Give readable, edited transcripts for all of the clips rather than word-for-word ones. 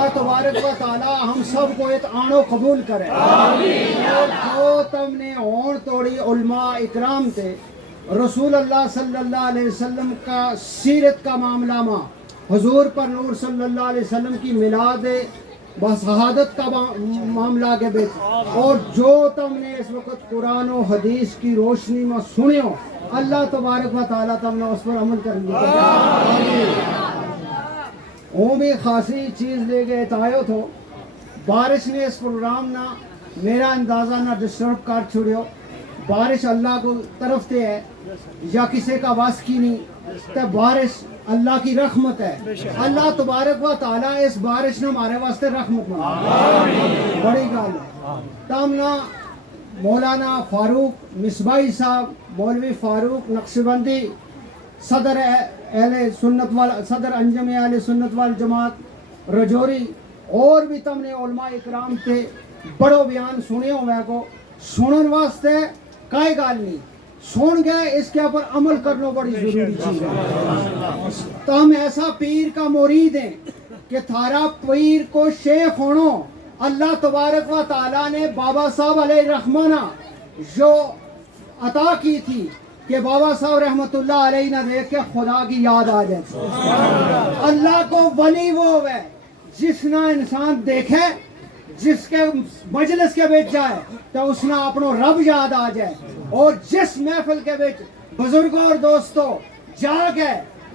اللہ تبارک و تعالی ہم سب کو اطعان و قبول کرے. اور جو تم نے ہون توڑی علماء اکرام تے رسول اللہ صلی اللہ علیہ وسلم کا سیرت کا معاملہ ماں حضور پر نور صلی اللہ علیہ وسلم کی میلاد بشہادت کا معاملہ کے بیچ اور جو تم نے اس وقت قرآن و حدیث کی روشنی میں سنے ہو اللہ تبارک و تعالیٰ تم نے اس پر عمل کرنے وہ بھی خاصی چیز لے کے اتایو تھو. بارش نے اس پروگرام نہ میرا اندازہ نہ ڈسٹرب کر چھوڑیو. بارش اللہ کو طرف سے ہے یا کسی کا واس کی نہیں تو بارش اللہ کی رحمت ہے. اللہ تبارک و تعالیٰ اس بارش نے ہمارے واسطے رحمت بنا بڑی گل ہے. تم نہ مولانا فاروق مصباحی صاحب مولوی فاروق نقشبندی صدر اہل سنت صدر انجم اہل سنت والجماعت رجوری اور بھی تم نے علماء اکرام تے بڑو بیان سنے ہوئے کو سنن واسطے کئی گال نہیں سن گئے اس کے اوپر عمل کرنا بڑی ضروری چیز ہے. تم ایسا پیر کا مرید ہیں کہ تھارا پیر کو شیخ ہونو اللہ تبارک و تعالیٰ نے بابا صاحب علیہ رحمانہ جو عطا کی تھی کہ بابا صاحب رحمت اللہ علیہ نہ دیکھ کے خدا کی یاد آ جائے. اللہ کو ولی وہ ہے جس نہ انسان دیکھے جس کے مجلس کے بیچ جائے تو اس نے اپنو رب یاد آ جائے. اور جس محفل کے بیچ بزرگوں اور دوستوں جا کے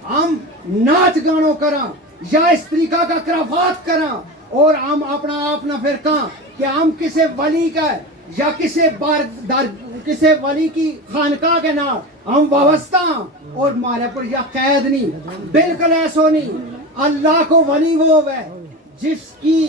ہم ناچ گانوں کراں یا اس طریقہ کا کرافات کراں اور ہم اپنا فرقہ کہ ہم کسی ولی کا یا کسی ولی کی خانقاہ کے نام ہم وابستہ اور مارے پر یا قید نہیں بالکل ایسو نہیں. اللہ کو ولی وہ ہے جس کی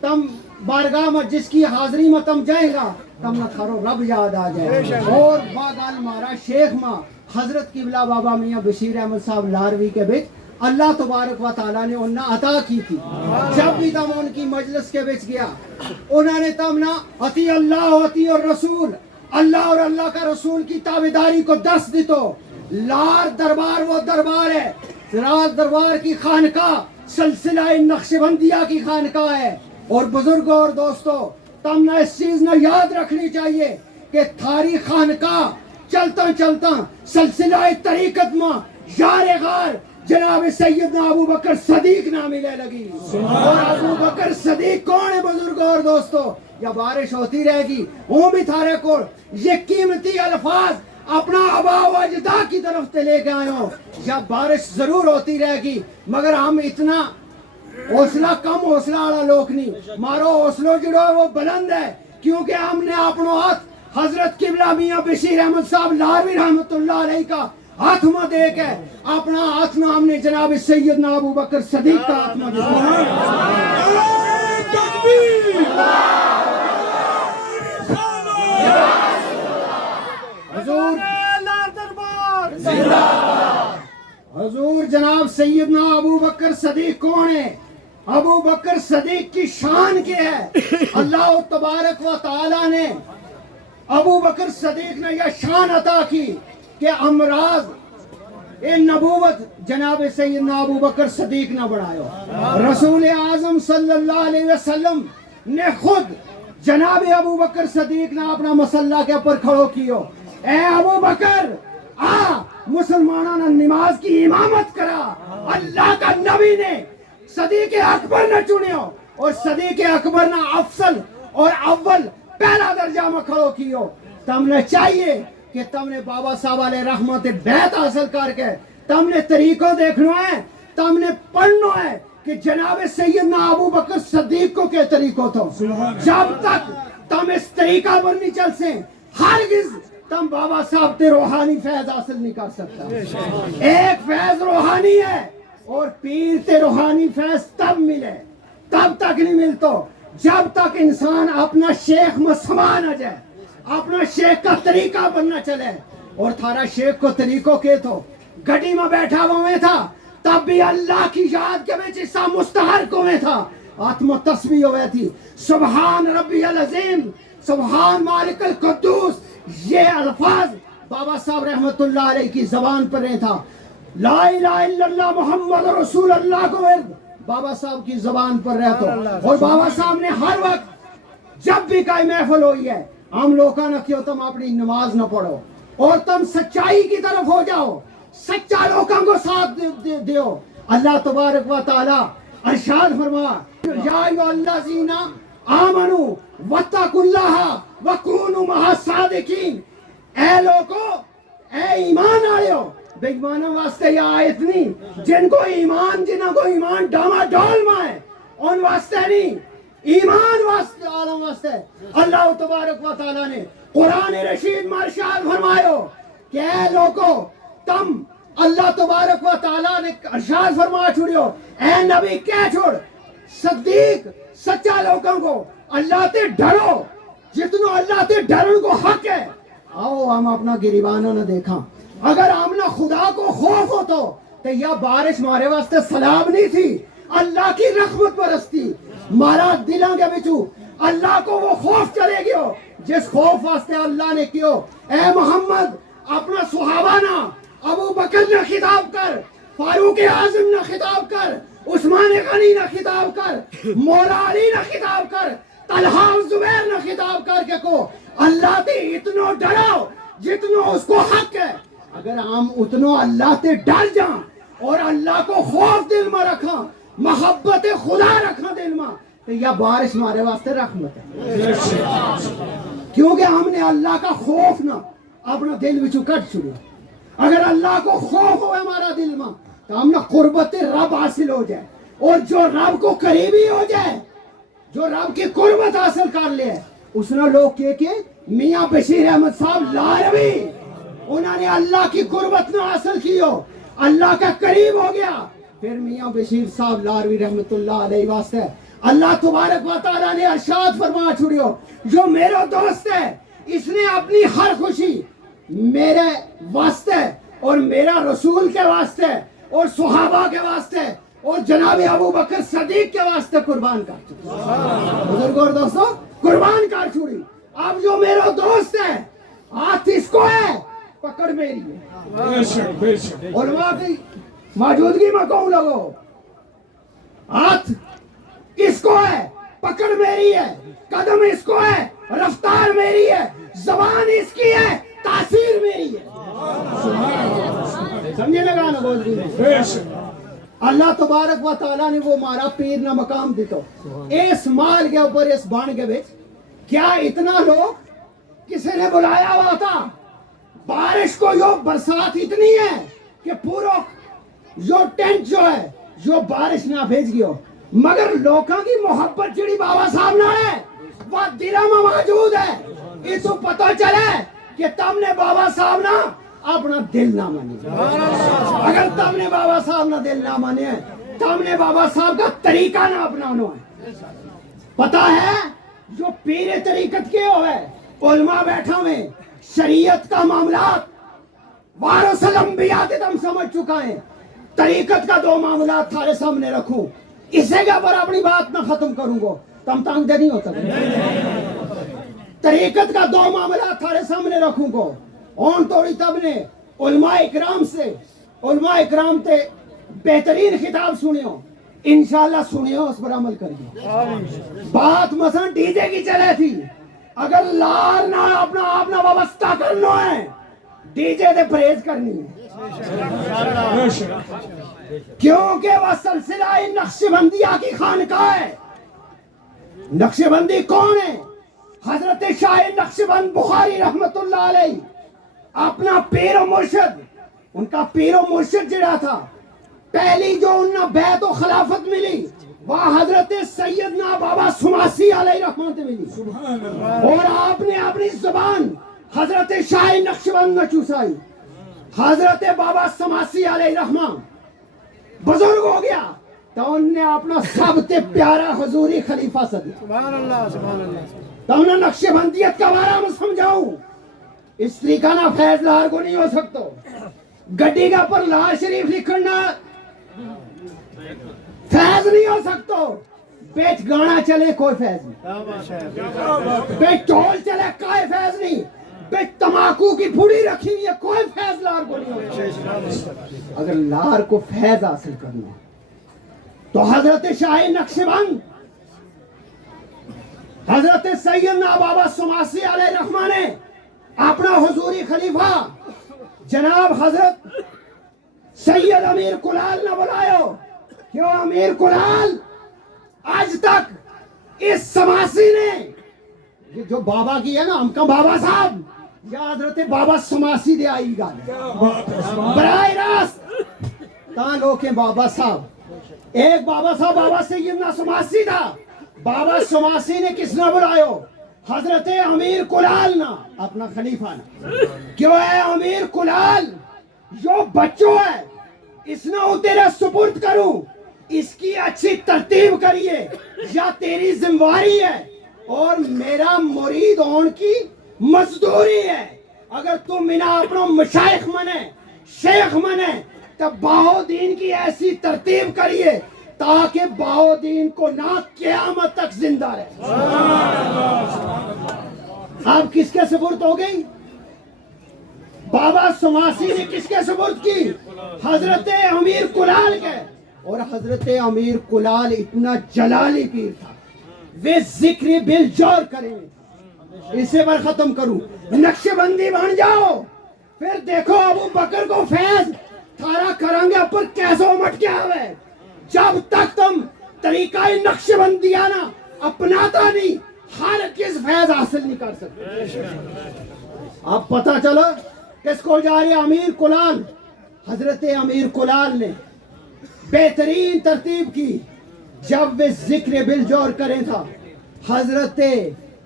تم بارگاہ میں جس کی حاضری میں تم جائے گا تم نہ تھارو رب یاد آ جائے. اور باغال مارا شیخ ماں حضرت قبلہ بابا میاں بشیر احمد صاحب لاروی کے بیچ اللہ تبارک و تعالیٰ نے انہیں عطا کی تھی. جب بھی تم ان کی مجلس کے بیچ گیا انہوں نے تم نہ اطیع اللہ و اطیع الرسول اللہ اور اللہ کا رسول کی تابعداری کو دست دی. تو لار دربار وہ دربار ہے رات دربار کی خانقاہ سلسلہ نقشبندیہ کی خانقاہ ہے. اور بزرگوں اور دوستوں تم نے اس چیز نہ یاد رکھنی چاہیے کہ تھاری خانقاہ چلتا چلتا سلسلہ طریقت میں یار غار جناب سیدنا ابو بکر صدیق نہ ملے لگی. اور ابو بکر صدیق کون ہے بزرگوں اور دوستوں؟ یا بارش ہوتی رہے گی وہ بھی تھارے کو یہ قیمتی الفاظ اپنا آبا و اجداد کی طرف سے لے کے آئے ہو. یا بارش ضرور ہوتی رہے گی مگر ہم اتنا حوصلہ کم حوصلہ والا لوگ نہیں. مارو حوصلہ جو ہے وہ بلند ہے کیونکہ ہم نے اپنا ہاتھ حضرت قبلہ میاں بشیر احمد صاحب لاروی رحمت اللہ علیہ کا ہاتھ میں دے کے اپنا ہاتھ میں ہم نے جناب سیدنا ابو بکر صدیق کا ہاتھ میں حضور جناب سیدنا ابو بکر صدیق کون ہے؟ ابو بکر صدیق کی شان کیا ہے؟ اللہ تبارک و تعالی نے ابو بکر صدیق نے یہ شان عطا کی کہ امراض نبوت جناب سیدنا ابو بکر صدیق نہ بڑھائے. رسول اعظم صلی اللہ علیہ وسلم نے خود جناب ابو بکر صدیق نے اپنا مسلح کے اوپر کھڑو کیو. اے ابو بکر آ مسلمانوں نے نماز کی امامت کرا. اللہ کا نبی نے صدیق اکبر نہ چنیو اور صدیق اکبر نہ افضل اور اول پہلا درجہ میں کھڑو کیو. تم نے چاہیے کہ تم نے بابا صاحب علیہ رحمت بیعت حاصل کر کے تم نے طریقوں دیکھنا ہے تم نے پڑھنا ہے کہ جناب سیدنا ابو بکر صدیق کو کے طریقوں تو جب تک تم اس طریقہ پر نہیں چل سے ہرگز تم بابا صاحب تے روحانی فیض حاصل نہیں کر سکتا. ایک فیض روحانی ہے اور پیر تے روحانی فیض تب ملے تب تک نہیں ملتا جب تک انسان اپنا شیخ میں سما نہ جائے اپنا شیخ کا طریقہ بننا چلے. اور تھارا شیخ کو طریقوں کے تو گھڑی میں بیٹھا ہوا میں تھا تب بھی اللہ کی یاد کے بیچ حصہ مستحرک ہوئے تھا آتم تسبیح ہوئے تھی سبحان ربی العظیم سبحان مالک القدوس. یہ الفاظ بابا صاحب رحمت اللہ علیہ کی زبان پر رہے تھا. لا الہ الا اللہ محمد رسول اللہ کو बाबा साहब की जबान पर रहते हो। और बाबा साहब ने हर वक्त जब भी कोई महफिल हुई है, हम लोगों ने क्यों तुम अपनी नमाज न पढ़ो और तुम सच्चाई की तरफ हो जाओ, सच्चा लोगों को साथ दो। अल्लाह तबारक व तआला अरशाद फरमा, या अय्युहल्लज़ीना आमनू वत्तकुल्लाह वकूनू मअस सादिकीन। ऐ लोगो, ऐ ईमान आयो, बेईमानों वास्ते ये आयत नहीं, जिनको ईमान डामाडोल में है उन वास्ते नहीं, ईमान वास्ते आलम वास्ते। अल्लाह तबारक व तआला ने कुरान रशीद में इरशाद फरमायो कि ऐ लोगो, तुम अल्लाह तबारक व तआला ने इरशाद फरमा छोड़ियो, ऐ नबी कह छोड़ सद्दीक सच्चा लोगों को अल्लाह से डरो जितनो अल्लाह से डरन को हक है। आओ हम अपना गिरिबाना ने देखा, अगर हमने खुदा को खौफ हो तो यह बारिश हमारे वास्ते सलाब नहीं थी, अल्लाह की रहमत बरसती। मारा दिलों के बिचू अल्लाह को वो खौफ चले गयो जिस खौफ वास्ते अल्लाह ने कियो। ए मोहम्मद, अपना सुहाबा ना अबू बकर ने खिताब कर, फारूक आजम ने खिताब कर, उस्मान गनी ने खिताब कर, मौला अली ने खिताब कर, तलहा जुबैर ने खिताब करके को अल्लाह से इतनो डरो जितनो उसको हक है। अगर हम उतनो अल्लाह से डर जाएं और अल्लाह को खौफ दिल में रखा, मोहब्बत खुदा रखा दिल में, तो यह बारिश हमारे वास्ते रहमत है, क्योंकि हमने अल्लाह का खौफ ना अपना दिल में कट छुड़िया। अगर अल्लाह को खौफ हो हमारा दिल में तो हमने कुर्बत रब हासिल हो जाए, और जो रब को करीबी हो जाए, जो रब की कुर्बत हासिल कर ले, उसने लोग के मियाँ बशीर अहमद साहब लारवी, उन्होंने अल्लाह की कुर्बत न हासिल की हो, अल्लाह का करीब हो गया। फिर मियाँ बशीर साहब लारवी रहमतुल्लाह अलैहि वास्ते अल्लाह तबारक व तआला ने इरशाद फरमा छुड़ियो, जो मेरा दोस्त है इसने अपनी हर खुशी मेरे वास्ते और मेरा रसूल के वास्ते और सुहाबा के वास्ते और जनाब अबू बकर सदीक के वास्ते कुर्बान कर चुकी। बुजुर्ग और दोस्तों, कुर्बान कर छुड़ी। अब जो मेरा दोस्त है, हाथ इसको है, पकड़ मेरी है। उलमा की मौजूदगी में कहूं लोगो, हाथ इसको है, पकड़ मेरी है, कदम इसको है, रफ्तार मेरी है, जबान इसकी है, तासीर मेरी है। समझे लगा ना मौजूदगी में? अल्लाह तबारक व तआला ने वो मारा पीर ना मकाम दितो इस माल के ऊपर, इस बाण के बीच। क्या इतना लोग किसी ने बुलाया हुआ था? बारिश को यो बरसात इतनी है कि पूरा यो टेंट जो है यो बारिश ना भेज गयो, मगर लोगों की मोहब्बत जुड़ी बाबा साहब ना है, वह दिलों में मौजूद है। इसको पता चले कि तुमने बाबा साहब ना अपना दिल ना माने। अगर तुमने बाबा साहब ना दिल ना माने, तुमने बाबा साहब का तरीका ना अपनाना है। पता है जो पीरे तरीकत के हो है, उलमा बैठा में शरीयत का मामला वारसल अंबिया से तुम समझ चुका है। तरीकत का दो मामला थारे सामने रखूं, इससे के ऊपर अपनी बात ना खत्म करूंगा, तुम तंग नहीं हो सकते। तरीकत का दो मामला थारे सामने रखूंगा, और तोड़ी तब ने उलमा इकराम से बेहतरीन खिताब सुनियो, इंशाल्लाह सुनियो, उस पर अमल करिए। बात मसलन डीजे की चले थी, अगर लार ना अपना व्यवस्था करना है, डीजे से परहेज करनी है, क्योंकि वह सिलसिला नक्शबंदिया की खानका है। नक्शबंदी कौन है? हजरत शाह नक्शबंद बुखारी रहमतुल्लाह अलैह, अपना पीरो मुर्शिद, उनका पीरो मुर्शिद जड़ा था, पहली जो उन्हें बैत और खिलाफत मिली वह हजरत सैयदना बाबा सुमासी अलैहि रहमत मिली, और आपने अपनी जुबान हजरत शाह नक्शबंद में चूसाई। हजरत बाबा सुमासी अलैहि रहमत बुजुर्ग हो गया तो उनने अपना सबसे प्यारा हुजूरी खलीफा सदी। सुभान अल्लाह, सुभान अल्लाह। तो उन्हें नक्शबंदियत का बारे में समझाऊं, इस तरीका ना फैज लार को नहीं हो सकता। गड्डी का पर लाल शरीफ लिखना फैज नहीं हो सकता। बेच गाना चले कोई फैज नहीं, बेच टोल चले कोई फैज नहीं, बेच तमाकू की फुड़ी रखी हुई है, कोई फैज लार को नहीं हो सकता। अगर लार को फैज हासिल करना تو حضرت شاہ نقشبند حضرت سیدنا بابا سماسی علیہ رحمہ نے اپنا حضوری خلیفہ جناب حضرت سید امیر کلال نہ بلایو. کیوں امیر کلال آج تک اس سماسی نے یہ جو بابا کی ہے نا ہم کا بابا صاحب یا حضرت بابا سماسی دے آئی گا براہ راست تاں لوگ بابا صاحب ایک بابا صاحب بابا سیدنا سماسی تھا. بابا سماسی نے کس نہ بلایو حضرت امیر کلال نہ اپنا خلیفہ نہ. کیوں ہے امیر کلال جو بچوں ہے اس نے تیرے سپرد کروں اس کی اچھی ترتیب کریے یا تیری ذمہ داری ہے اور میرا مرید ہون کی مزدوری ہے. اگر تو منا اپنا مشائخ منے شیخ منے تو باہو دین کی ایسی ترتیب کریے تاکہ باہو دین کو نہ قیامت تک زندہ رہے. آپ کس کے سپرد ہو گئی؟ بابا سماسی نے کس کے سپرد کی؟ حضرت امیر کلال کے. اور حضرت امیر کلال اتنا جلالی پیر تھا وہ ذکر بالجور کریں. اسے پر ختم کروں نقش بندی بن جاؤ پھر دیکھو ابو بکر کو فیض تھارا کریں گے پر کیسے امٹ کیا ہوئے. جب تک تم طریقہ نقش بندیاں نا اپناتا نہیں ہر کس فیض حاصل نہیں کر سکتے. اب پتہ چلو کس کو جا رہے امیر کلال. حضرت امیر کلال نے بہترین ترتیب کی جب وہ ذکر بالجور کریں تھا. حضرت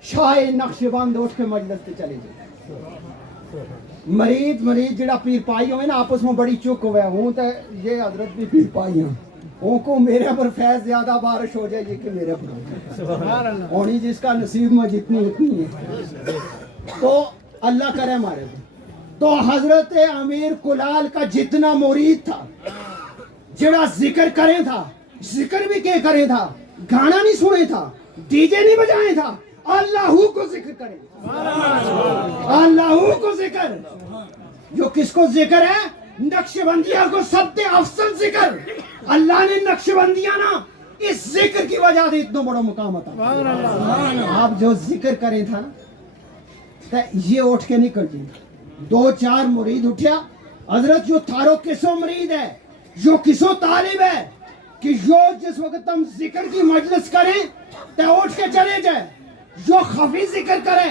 شاہ نقشبند اٹھ کے مجلس پہ چلے گئے. مرید جڑا پیر پائی ہوئے نا آپس میں بڑی چک ہوئے ہوں تو یہ حضرت بھی پیر پائی ہیں ان کو میرے پر فیض زیادہ بارش ہو جائے گی کہ میرے پر ہونی جس کا نصیب میں جتنی اتنی ہے تو اللہ کرے ہمارے پر. تو حضرت امیر کلال کا جتنا مرید تھا جڑا ذکر کرے تھا ذکر بھی کیا کرے تھا گانا نہیں سنے تھا ڈی جے نہیں بجائے تھا اللہ کو ذکر کرے. اللہ کو ذکر جو کس کو ذکر ہے نقش بندیاں کو سب سے افضل ذکر. اللہ نے نقش بندیاں نا اس ذکر کی وجہ سے اتنا بڑا مقام عطا. آپ جو ذکر کریں تھا نا یہ اٹھ کے نہیں کر جی. دو چار مرید اٹھیا حضرت جو تھارو کسو مرید ہے جو کسو طالب ہے کہ جو جس وقت ہم ذکر کی مجلس کریں تو اٹھ کے چلے جائے. جو خفی ذکر کرے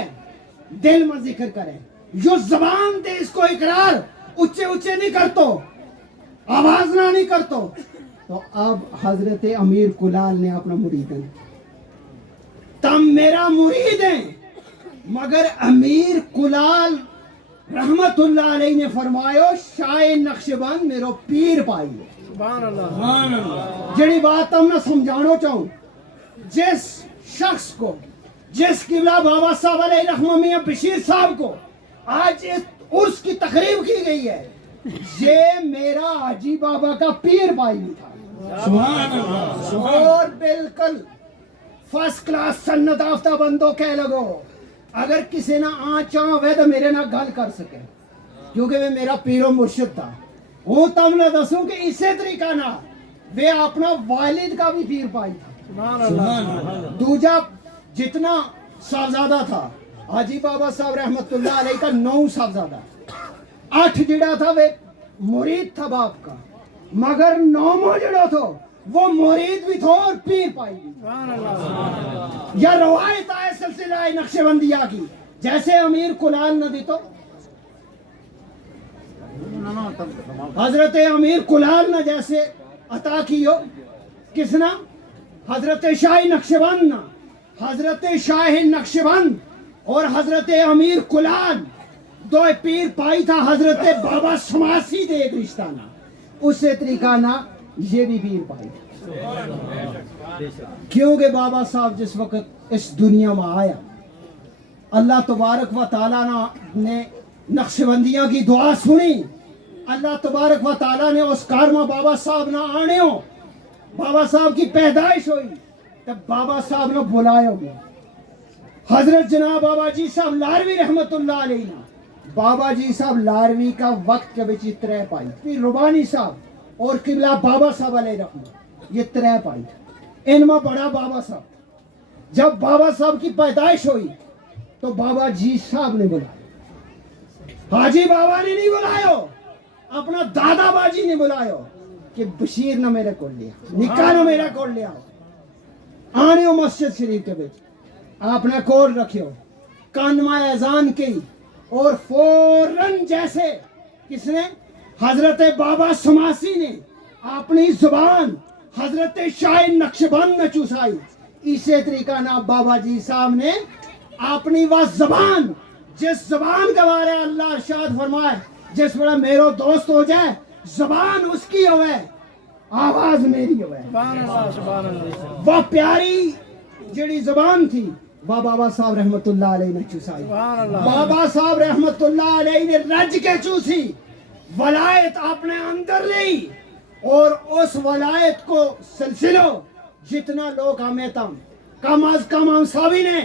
دل میں ذکر کرے جو زبان دے اس کو اقرار اچھے اچھے نہیں کرتو آواز نہ نہیں کرتو. تو اب حضرت امیر کلال نے اپنا مرید ہے تم میرا مرید ہیں مگر امیر کلال رحمت اللہ علیہ نے فرمایا شاہ نقشبند میرو پیر پائی ہے. سبحان اللہ. جڑی بات ہم نے سمجھانا چاہوں جس شخص کو جس قبلہ بابا صاحب علیہ رحمہ میاں بشیر صاحب کو آج اس عرس کی تقریب کی گئی ہے یہ میرا حاجی بابا کا پیر بھائی تھا. سبحان اللہ. اور بالکل فرسٹ کلاس سنت یافتہ بندوں کہہ لگو اگر کسی نہ آنچاں ہوئے تو میرے نہ گل کر سکے کیونکہ وہ میرا پیر و مرشد تھا. ہوں تم نے دسوں کہ اسی طریقہ نہ وہ اپنا والد کا بھی پیر پائی تھا. دوجا جتنا صاحبزادہ تھا حاجی بابا صاحب رحمت اللہ علیہ کا 9 صاحبزادہ 8 جڑا تھا وہ مرید تھا باپ کا مگر 9 جڑا تھا وہ مرید بھی تھا اور پیر پائی بھی. یا روایت ہے سلسلہ نقشبندیہ کی جیسے امیر کلال نہ دی تو حضرت امیر کلال نہ جیسے عطا کیو کس نہ حضرت شاہ نقشبند نہ حضرت شاہ نقشبند اور حضرت امیر کلال دو پیر پائی تھا حضرت بابا سماسی دے ایک رشتہ نہ اسے طریقہ نہ یہ بھی پیر پائی کیونکہ بابا صاحب جس وقت اس دنیا میں آیا اللہ تبارک و تعالیٰ نے نقشبندیاں کی دعا سنی. اللہ تبارک و تعالیٰ نے اس کارما بابا صاحب نہ آنے ہو بابا صاحب کی پیدائش ہوئی تب بابا صاحب نے بلائے ہوگی حضرت جناب بابا جی صاحب لاروی رحمت اللہ علیہ بابا جی صاحب لاروی کا وقت کے بچی ترے پائی پھر ربانی صاحب اور قبلہ بابا صاحب علیہ رحمت ये 3 पॉइंट इनमें बड़ा बाबा साहब। जब बाबा साहब की पैदाइश हुई तो बाबा जी साहब ने बुलाया, हाजी बाबा ने नहीं बुलायो, अपना दादा बाजी ने बुलायो कि बशीर ने मेरे को लिया, निकाह ने मेरे को लिया, आने हो मस्जिद शरीफ के बीच, आपने कोल रखियो, कान में अजान की और फौरन जैसे किसने, हजरत बाबा समासी ने अपनी जुबान हजरत शाह नक्शबंद में चुसाई, इसी तरीका ना बाबा जी साहब ने अपनी वह जबान, जिस जबान के बारे अल्लाह इरशाद फरमाए, जिस बड़ा मेरो दोस्त हो जाए जबान उसकी होवे, आवाज मेरी होवे, वह प्यारी जड़ी जबान थी वह बाबा साहब रहमतुल्लाह अलैह ने चुसाई। बाबा साहब रहमतुल्लाह अलैह ने रज के चूसी, वलायत अपने अंदर ली और उस वलायत को सिलसिलो जितना लोग हमें कम अज कम हम सभी ने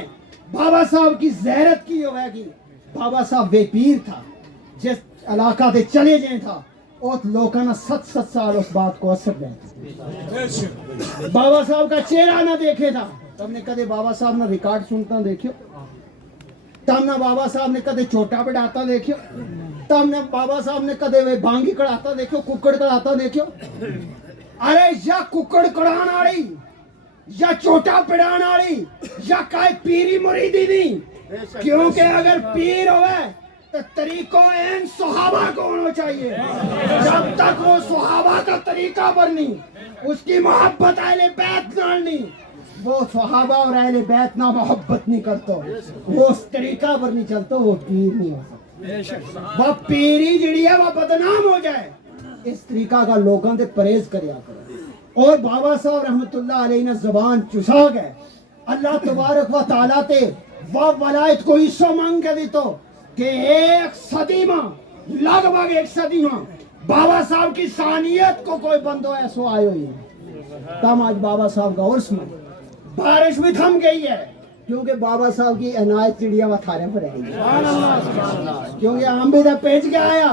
बाबा साहब की ज़ियारत की होगी। बाबा साहब बेपीर था, जिस इलाका से चले जाए था उस लोगों ने 7 साल उस बात को असर दिया। बाबा साहब का चेहरा ना देखे था, तुमने कदे बाबा साहब ने रिकॉर्ड सुनता देखियो, तुमने बाबा साहब ने कदे छोटा बढ़ाता देखियो, तुमने बाबा साहब ने कदे वे भांगी कढ़ाता देखियो, कुकड़ कढ़ाता देखियो। अरे या कुकड़ कढ़ान वाली या छोटा पिड़ान वाली या काय पीरी मुरीदी नहीं, क्योंकि अगर पीर होवे तो तरीको एन सुहाबा को होना चाहिए। जब तक वो सुहाबा का तरीका पर नहीं, उसकी मोहब्बत अहले बैत नाल नहीं, वो सुहाबा और अहले बैत ना मोहब्बत नहीं करता, वो उस तरीका पर नहीं चलता, वो पीर नहीं हो सकता। वह पीरी जड़ी है वह बदनाम हो जाए, इस तरीका का लोगों से परहेज करिया करो। और बाबा साहब रहमतुल्लाह अलैह ने जबान चुसा गए, अल्लाह तबारक व तआला ते वह वलायत को हिस्सा मांग के दी तो कि 1 सदी में, लगभग 1 सदी में बाबा साहब की सानियत को कोई बंदो ऐसो आयो ही नहीं। तब आज बाबा साहब का उर्स में बारिश भी थम गई है, क्योंकि बाबा साहब की अनायत चिड़िया व थारे पर रह गई, क्योंकि हम भी तो पेच के आया,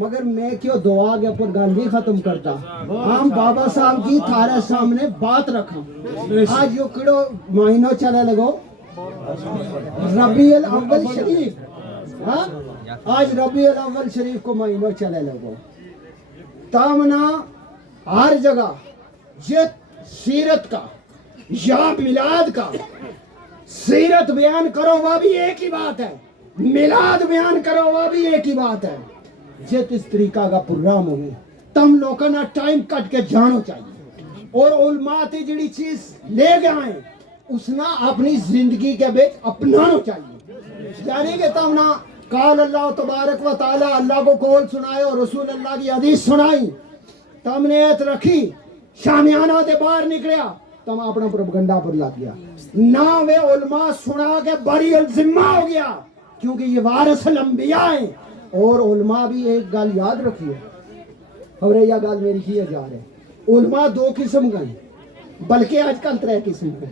मगर मैं क्यों दुआ के ऊपर गल नहीं खत्म करता। हम बाबा साहब की थारे सामने बात रखा। आज यो किड़ो महीनों चले लगो, रबीउल अव्वल शरीफ, हाँ आज रबीउल अव्वल शरीफ को महीनों चले लगो, तमना हर जगह ये सीरत का या मिलाद का, सीरत बयान करो वह भी एक ही बात है, मिलाद बयान करो वह भी एक ही बात है। जिस इस तरीका का प्रोग्राम होगी तम लोगों ना टाइम कट के जानो चाहिए, और उलमा ते जड़ी चीज ले गए उसना अपनी जिंदगी के बीच अपनाना चाहिए। यानी कि तम ना काल अल्लाह तबारक व तआला, अल्लाह को कौल सुनाए और रसूल अल्लाह की हदीस सुनाई, तमने ऐत रखी, शामियाना से बाहर निकलिया, तम अपना प्रोपगंडा पर लग गया ना, वे उलमा सुना के बरी जिम्मा हो गया, क्योंकि ये वारिस अंबिया है। और उलमा भी एक गल याद रखिए, और यह गल मेरी की जा रहे, उलमा 2 किस्म का है, बल्कि आजकल 3 किस्म के।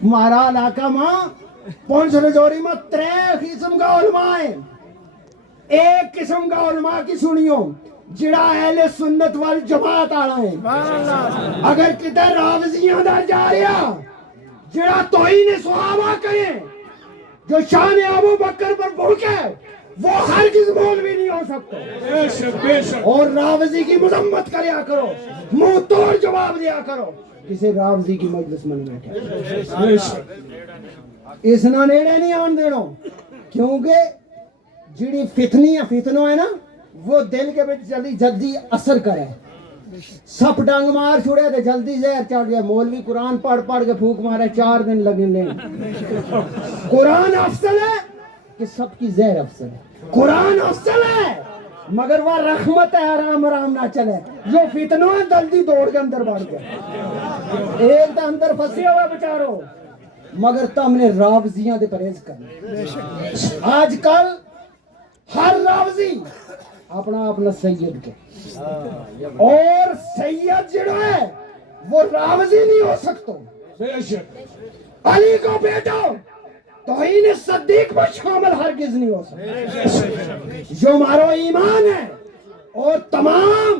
हमारा इलाका में पुंछ रजौरी में 3 किस्म का उलमा है। एक किस्म का उलमा की सुनियो, जिड़ा अहले सुन्नत वाल जमात आला है, अगर किधर रावजियां दा जा रहा, जिड़ा तौहीन सहाबा करे, जो शान अबू बकर पर भूखे, वो हरगिज़ मौलवी नहीं हो सकता। और रावजी की मजम्मत करया करो, मुंह तोड़ जवाब दिया करो, किसी रावजी की मजलिस में नहीं बैठे, इसना नेड़े नहीं आन देनो, क्योंकि जिड़ी फितनो है ना, वो दिल के बीच जल्दी जल्दी असर करे। सप डंग मार छुड़े तो जल्दी जहर चढ़ जाए। मौलवी कुरान पढ़ पढ़ के फूक मारे, 4 दिन लगे ले। कुरान अफसल है कि सबकी जहर अफसल है, कुरान अफसल है, मगर वह रहमत है, आराम आराम ना चले। जो फितनो है जल्दी दौड़ के अंदर बढ़ गए, एक तो अंदर फंसे हुए बेचारो, मगर तुमने रावजियां दे परहेज करना। आजकल हर रावजी अपना अपना सैयद के, और सैयद जो है वो रावजी नहीं हो सकता। अली को बेटो तौहीन सद्दीक पर शामिल हरगिज नहीं हो सकता। जो हमारा ईमान है और तमाम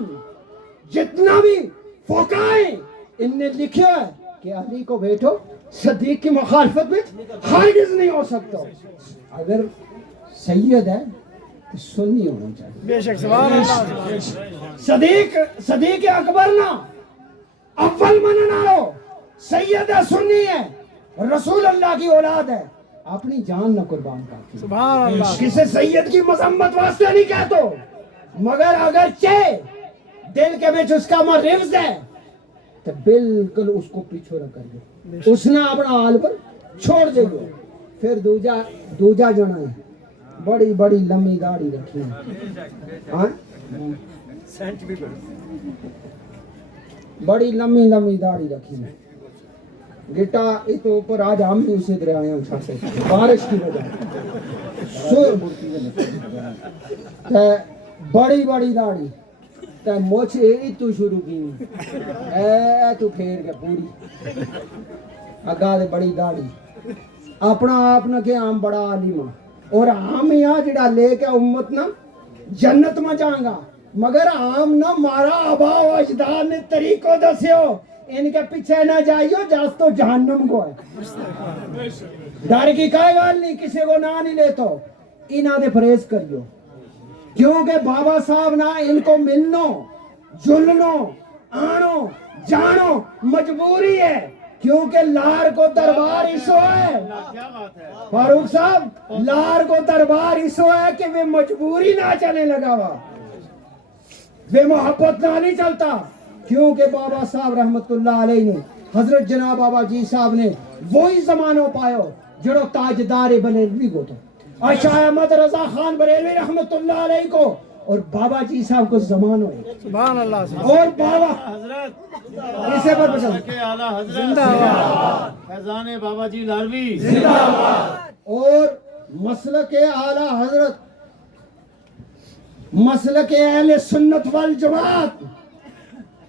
जितना भी फोकाएं इनने लिखा है कि अली को बैठो सदीक की मुखालफत में हरगिज़ नहीं हो सकता। अगर सैयद है तो सुन्नी होना चाहिए। बेशक सुभान अल्लाह। सदीक अकबर ना अव्वल मनना हो, सैयद है, सुन्नी है, रसूल अल्लाह की औलाद है, अपनी जान न कुर्बान करती। सुभान अल्लाह। किसी सैयद की मजम्मत वास्ते नहीं कहते, मगर अगर चे दिल के बिच उसका रिफ्ज है तो बिल्कुल उसको पीछे न कर दे, उसने अपना हाल पर छोड़ दे। फिर दूजा जना है, बड़ी बड़ी लंबी दाढ़ी रखी है, हाँ? बड़ी लंबी लंबी दाढ़ी रखी है। गिटा ये तो ऊपर आज हम भी उसी तरह आए हैं से बारिश की वजह से बड़ी बड़ी दाढ़ी ते मुछ यही तू शुरू की ए तू फेर के पूरी अगा दे बड़ी दाढ़ी अपना आप न के आम बड़ा आलिमा और आम यहाँ जिड़ा लेके उम्मत ना जन्नत में जाएगा, मगर आम ना मारा आबा अजदाद ने तरीको दस्यो इनके पीछे ना जाइयो जास तो जहन्नम को है। डर की कोई गल नहीं, किसी को ना नहीं ले तो इना दे परहेज करियो, क्योंकि बाबा साहब ना इनको मिलनो जुलनो आनो जानो मजबूरी है, क्योंकि लार को दरबार इसो है। फारूक साहब लार को दरबार इसो है कि वे मजबूरी ना चलने लगा हुआ, वे मोहब्बत ना नहीं चलता, क्योंकि बाबा साहब रहमतुल्लाह अलैह ने हजरत जनाब बाबा जी साहब ने वही जमानो पायो जड़ो ताजदार बरेलवी को तो आशा अहमद रजा खान बरेलवी रहमतुल्लाह अलैह को और बाबा जी साहब को जमानो है। सुभान अल्लाह। और बाबा हजरत इसे पर बता के आला हजरत जिंदाबाद। फैजान बाबा जी लालवी और मसलक आला हजरत मसलक अहले सुन्नत वल जमात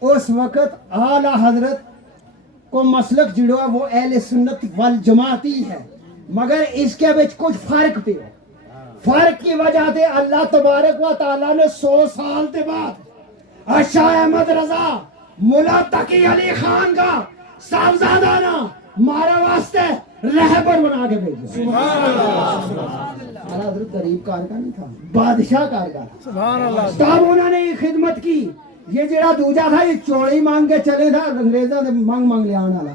उस वक्त आला हजरत को मसलक जुड़ा वो अहले सुन्नत वल जमात ही है, मगर इसके बीच कुछ फर्क पे हो। फर्क की वजह से अल्लाह तबारक व तआला ने 100 साल के बाद शाह अहमद रजा मुला तकी अली खान का साहबजादा ना मारा वास्ते रहबर बना के भेजा। आला हजरत गरीब कारका नहीं था, बादशाह कारका था। सुभान अल्लाह। तब उन्होंने ये खिदमत की, ये जरा दूजा था ये चौड़ी मांग के चले था, अंग्रेजा ने मांग ले आने वाला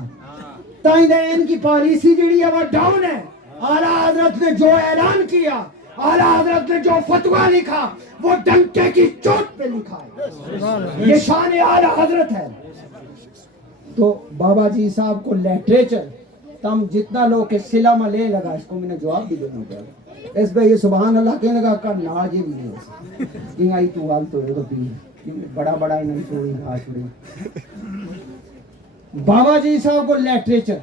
ताई दे इनकी पॉलिसी जी है वो डाउन है। आला हजरत ने जो ऐलान किया, आला हजरत ने जो फतवा लिखा वो डंके की चोट पे लिखा है, ये शान आला हजरत है। तो बाबा जी साहब को लिटरेचर तम जितना लोग के सिला में ले लगा, इसको मैंने जवाब भी देना पड़ेगा। इस पे ये सुभान अल्लाह कहने लगा कर नाज ये भी नहीं कि आई तू हाल तो है तो पी बड़ा बड़ा इन्हें छोड़ी घास छोड़ी। बाबा जी साहब को लिटरेचर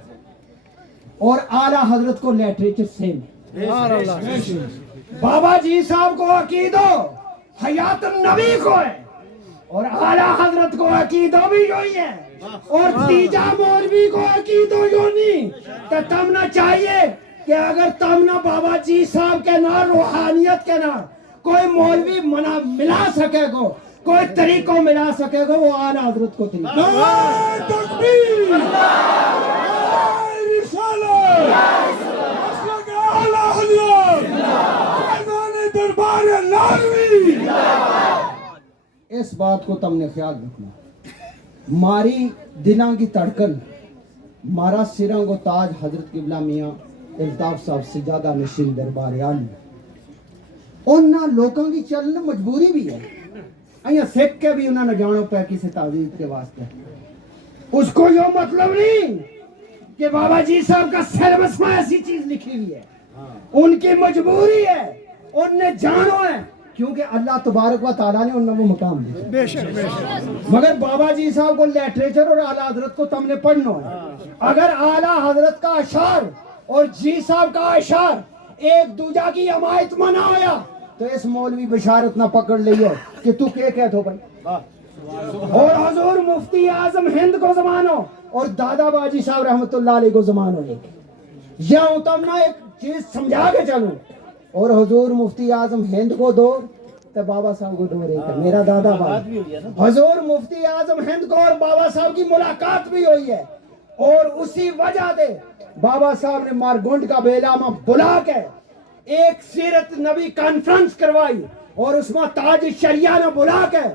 और आला हजरत को लिटरेचर सेम। सुभान अल्लाह। बाबा जी साहब को अकीदो हयात नबी को है और आला हजरत को अकीदो भी जो ही है और तीजा मौलवी को अकीदो जो नहीं। तो तमना चाहिए कि अगर तमना बाबा जी साहब के ना रूहानियत के ना कोई मौलवी मना मिला सकेगो, कोई तरीको मिला सकेगा, वो आला हजरत को तरीका। इस बात को तुमने ख्याल रखना, मारी दिलों की धड़कन मारा सिरों को ताज हजरत किबला मियां इल्ताफ साहब से ज्यादा नशीन दरबार आली उन्होंने लोगों की चलना मजबूरी भी है। अया सिख के भी उन्होंने जानो पे किसी ताजीब के वास्ते, उसको यो मतलब नहीं कि बाबा जी साहब का सिलेबस में ऐसी चीज लिखी हुई है, उनकी मजबूरी है, उनने जानो है, क्योंकि अल्लाह तबारक व तआला ने उन्हें वो मकाम दिया। बेशक बेशक। मगर बाबा जी साहब को लिटरेचर और आला हजरत को तुमने पढ़ना है। अगर आला हजरत का अशार और जी साहब का अशार एक दूजा की हमायत में ना आया तो इस मौलवी बशारत ना पकड़ लियो कि तू क्या कहते हो भाई। और हजूर मुफ्ती आजम हिंद को जमानो और दादा बाजी साहब रहमतुल्लाह अलैह को जमानो या तब ना एक चीज समझा के चलूं और हजूर मुफ्ती आजम हिंद को दो तो बाबा साहब को दो रही है मेरा दादा बाबा हजूर मुफ्ती आजम हिंद को और बाबा साहब की मुलाकात भी हुई है और उसी वजह से बाबा साहब ने मारगुंड का बेला में बुला के एक सीरत नबी कॉन्फ्रेंस करवाई और उसमें ताज शरिया ने बुला के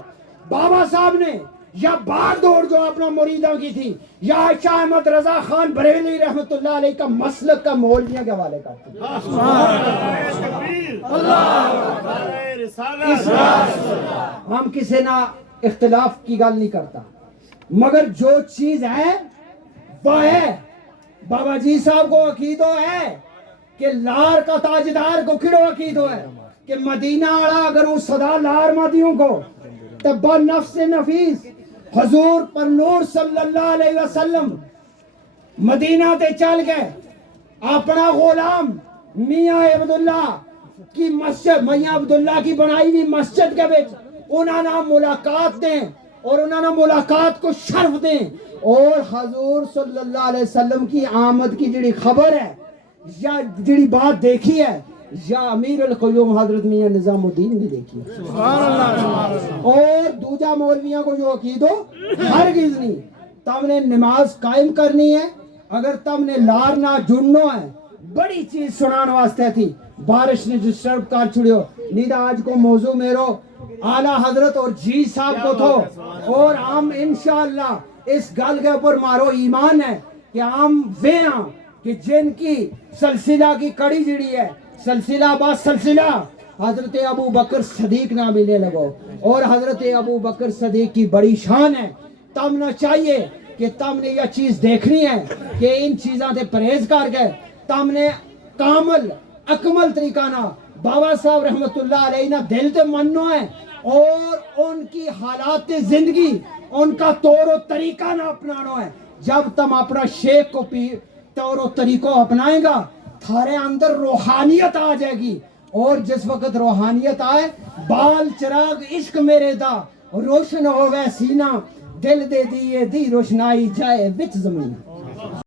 बाबा साहब ने या बाग दौड़ जो अपना मुरीदों की थी या आयशा अहमद रजा खान बरेली रहमतुल्लाह अलैह का मसलक का मौलवियों के हवाले करते हम किसी ना इख्तिलाफ की गल नहीं करता मगर जो चीज है वो है बाबा जी साहब को अकीदो है कि लार का ताजदार को खिड़ो अकीदो है कि मदीना आला अगर उस सदा लार मदियों को तब बा नफ्स नफीस हजूर पर नूर सल्लल्लाहु अलैहि वसल्लम मदीना ते चल गए अपना गुलाम मियां अब्दुल्ला की मस्जिद मियां अब्दुल्ला की बनाई हुई मस्जिद के बिच उन्होंने मुलाकात दें और उन्होंने मुलाकात को शर्फ दें और हजूर सल्लल्लाहु अलैहि वसल्लम की आमद की जिहड़ी खबर है या जिहड़ी बात देखी है या अमीर अल क़य्यूम हजरत मियां निजामुद्दीन भी देखी है और दूजा मौलवियों को जो अकीदो हरगिज़ नहीं तमने नमाज कायम करनी है अगर तमने लार ना जुड़नो है बड़ी चीज सुनाने वास्ते थी बारिश ने डिस्टर्ब कर छुड़ियो नहीं तो आज को मौजू मेरो आला हजरत और जी साहब को थो और हम इंशाअल्लाह इस गल के ऊपर मारो ईमान है कि हम वे हैं कि जिनकी सिलसिला की कड़ी जिड़ी है सिलसिला बा सिलसिला हजरत अबू बकर सदीक ना मिलने लगो और हजरत अबू बकर सदीक की बड़ी शान है तब ना चाहिए कि तब ने यह चीज देखनी है कि इन चीजों से परहेज कर गए तब ने कामल अकमल तरीका ना बाबा साहब रहमतुल्लाह अलैह ना दिल ते मनना है और उनकी हालात जिंदगी उनका तौर तरीका ना अपनाना है जब तुम अपना शेख को तौर तरीको अपनाएगा थारे अंदर रूहानियत आ जाएगी और जिस वक्त रूहानियत आए बाल चिराग इश्क मेरे दा रोशन होवे सीना दिल दे दिए दी रोशनाई जाए विच जमीन